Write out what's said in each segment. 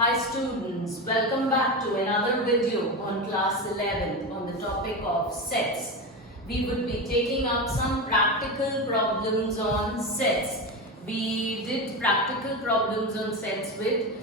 Hi students, welcome back to another video on class 11 on the topic of sets. We would be taking up some practical problems on sets. We did practical problems on sets with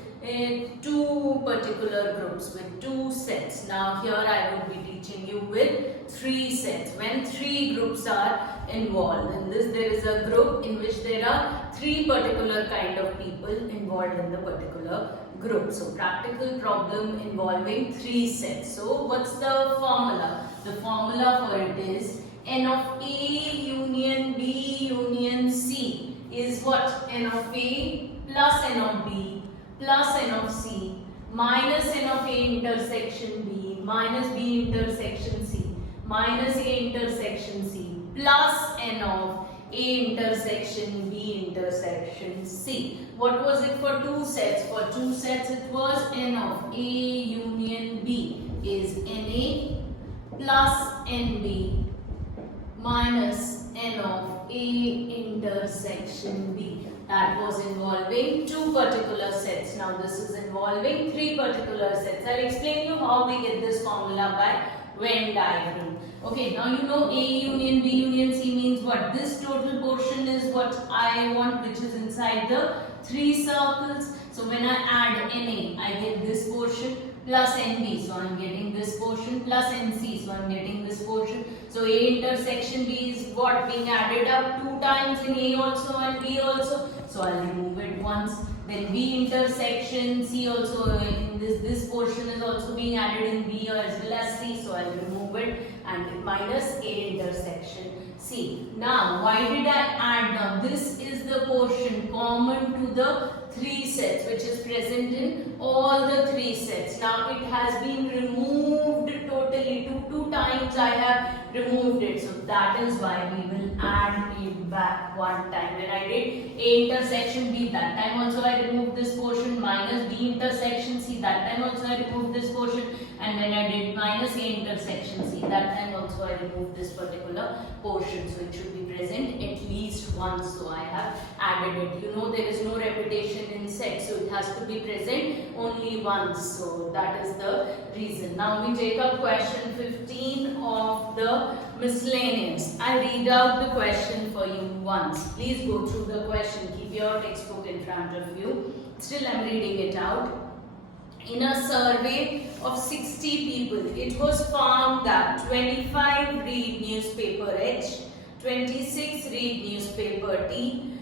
two particular groups with two sets. Now here I would be teaching you with three sets. When three groups are involved in this, there is a group in which there are three particular kind of people involved in the particular group. So practical problem involving three sets. So what's the formula? The formula for it is n of A union B union C is what? N of A plus n of B plus n of C minus n of A intersection B minus B intersection C minus A intersection C plus n of A intersection B intersection C. What was it for two sets? For two sets it was n of A union B is NA plus NB minus n of A intersection B. That was involving two particular sets. Now this is involving three particular sets. I'll explain you how we get this formula by Venn diagram. Okay, now you know A union B union C means what? This total portion is what I want, which is inside the three circles. So when I add NA, I get this portion plus NB, so I am getting this portion plus NC, so I am getting this portion. So A intersection B is what? Being added up two times in A also and B also. So I will remove it once. Then B intersection C also in this portion is also being added in B as well as C. So I will remove it and minus A intersection C. Now why did I add now? This is the portion common to the three sets which is present in all the three sets. Now it has been removed totally. Two times I have removed it. So that is why we will add it back one time. When I did A intersection B, that time also I removed this portion minus B intersection C, that time also I removed this portion, and when I did minus A intersection C, that time also I removed this particular portion. So it should be present at least once. So I have added it. You know there is no repetition in set, so it has to be present only once. So that is the reason. Now we take up question 15 of the miscellaneous. I read out the question for you once. Please go through the question. Keep your textbook in front of you. Still I am reading it out. In a survey of 60 people, it was found that 25 read newspaper H, 26 read newspaper T,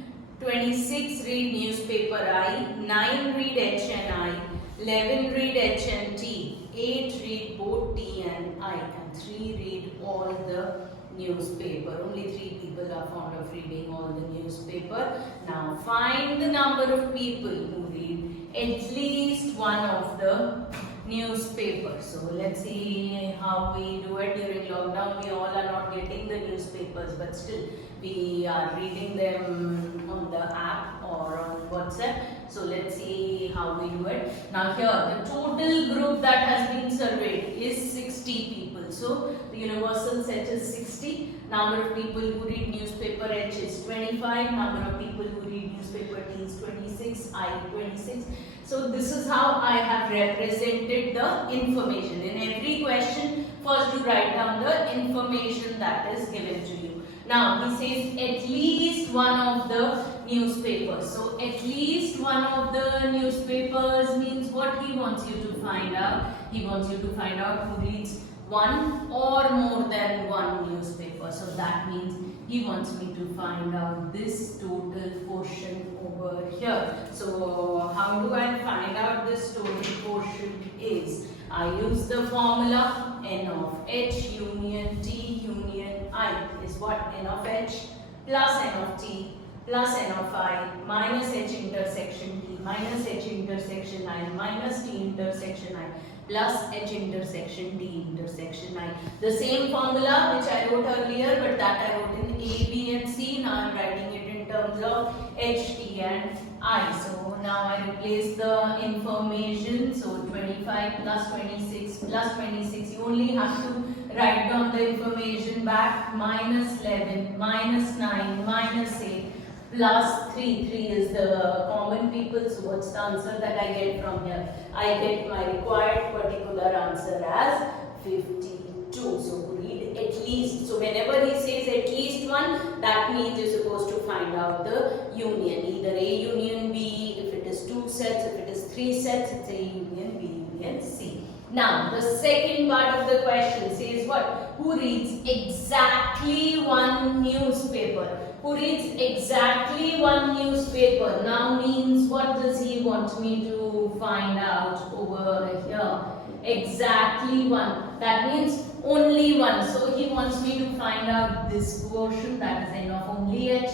26 read newspaper I, 9 read H and I, 11 read H and T, 8 read both T and I, and 3 read all the newspaper. Only 3 people are fond of reading all the newspaper. Now find the number of people who read at least one of the newspaper. So let's see how we do it during lockdown. We all are not getting the newspapers, but still we are reading them on the app or on WhatsApp. So let's see how we do it. Now here the total group that has been surveyed is 60 people. So the universal set is 60. Number of people who read newspaper H is 25. Number of people who read newspaper T is 26. I 26. So this is how I have represented the information. In every question, first you write down the information that is given to you. Now he says at least one of the newspapers. So at least one of the newspapers means what he wants you to find out. He wants you to find out who reads one or more than one newspaper. So that means he wants me to find out this total portion over here. So how do I find out this total portion is? I use the formula n of H union T union I is what? N of H plus n of T plus n of I minus H intersection T minus H intersection I minus T intersection I plus H intersection D intersection I. The same formula which I wrote earlier, but that I wrote in A, B and C. Now I am writing it in terms of H, T and I. So now I replace the information. So 25 plus 26 plus 26. You only have to write down the information back. Minus 11, minus 9, minus 8, plus 3. 3 is the common people, so what's the answer that I get from here? I get my required particular answer as 52. So read at least. So whenever he says at least one, that means you're supposed to find out the union. Either A union B, if it is 2 sets, if it is 3 sets, it's A union B union C. Now, the second part of the question says what? Who reads exactly one newspaper? Who reads exactly one newspaper? Now means what does he want me to find out over here? Exactly one. That means only one. So he wants me to find out this portion, that is n of only h,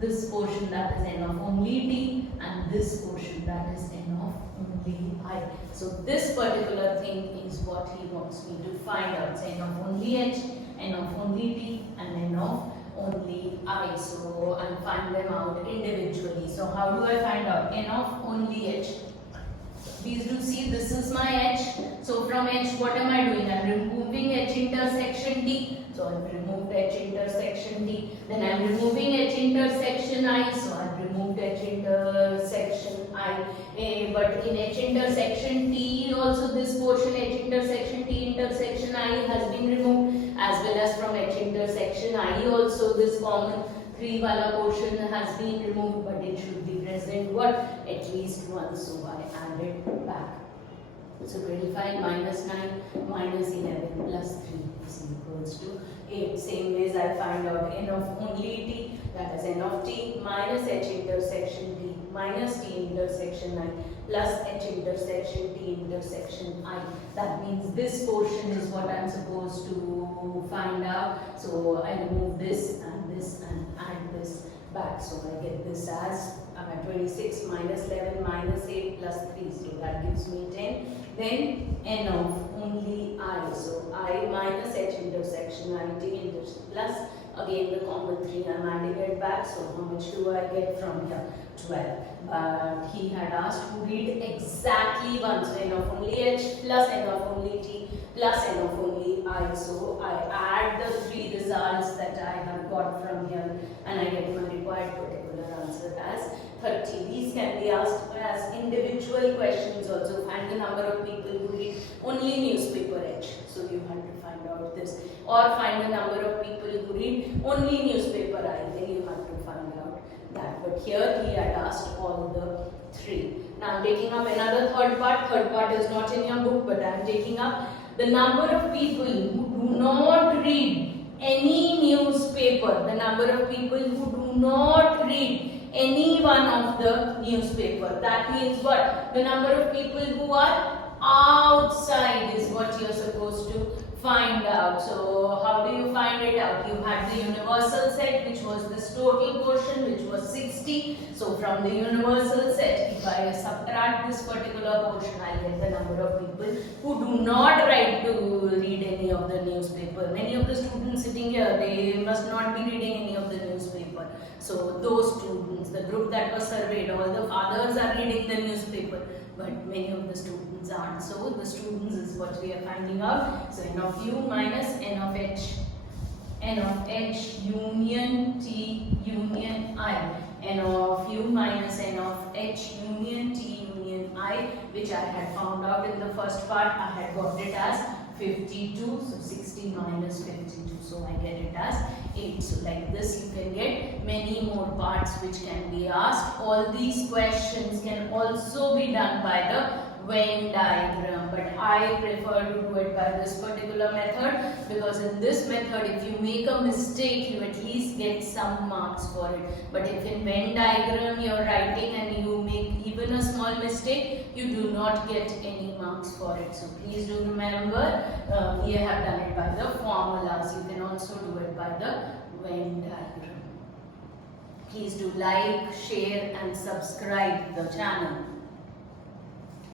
this portion, that is n of only t, and this portion, that is n of only I. So this particular thing is what he wants me to find out. So n of only h, n of only t, and n of only I. So I'll find them out individually. So how do I find out? N of only h. Please do see, this is my h. So from h, what am I doing? I'm removing h intersection t. So I've removed h intersection t. Then I'm removing h intersection I. So I've removed h intersection I. But in h intersection t also, this portion h intersection t intersection I has been removed, as well as from h intersection I also this common 3 wala portion has been removed, but it should be present what? At least once. So I add it back. So 25 minus 9 minus 11 plus 3 is equals to 8. Same way as I find out n of only t, that is n of t minus h intersection t minus t intersection I plus h intersection t intersection I. That means this portion is what I am supposed to find out. So I remove this and add this back. So I get this as 26 minus 11 minus 8 plus 3. So that gives me 10. Then n of only I. So I minus h intersection I t intersection plus again the common 3. I'm adding it back. So how much do I get from here? 12. But he had asked to read exactly one. So n of only h plus n of only t plus n of only I. So I add the 3 results that I have got from here and I get my required particular answer as 30. These can be asked as individual questions also. Find the number of people who read only newspaper H. So you have to find out this. Or find the number of people who read only newspaper I. Then you have to find out that. But here he had asked all the 3. Now I am taking up another third part. Third part is not in your book, but I am taking up the number of people who do not read any newspaper. The number of people who do not read any one of the newspaper. That means what? The number of people who are outside is what you are supposed to find out. So how do you find it out? You had the universal set, which was this total portion, which was 60. So from the universal set, if I subtract this particular portion, I get the number of people who do not like to read any of the newspaper. Many of the students sitting here, they must not be reading any of the newspaper. So those students, the group that was surveyed, all the fathers are reading the newspaper, but many of the students aren't. So the students is what we are finding out. So n of u minus n of h. N of h union t union I. N of u minus n of h union t union I, which I had found out in the first part. I had got it as 52. So 60 minus 52. So I get it as 8. So like this you can get many more parts which can be asked. All these questions can also be done by the Venn diagram, but I prefer to do it by this particular method, because in this method if you make a mistake you at least get some marks for it. But if in Venn diagram you are writing and you make even a small mistake, you do not get any marks for it. So please do remember, we have done it by the formulas. You can also do it by the Venn diagram. Please do like, share and subscribe the channel.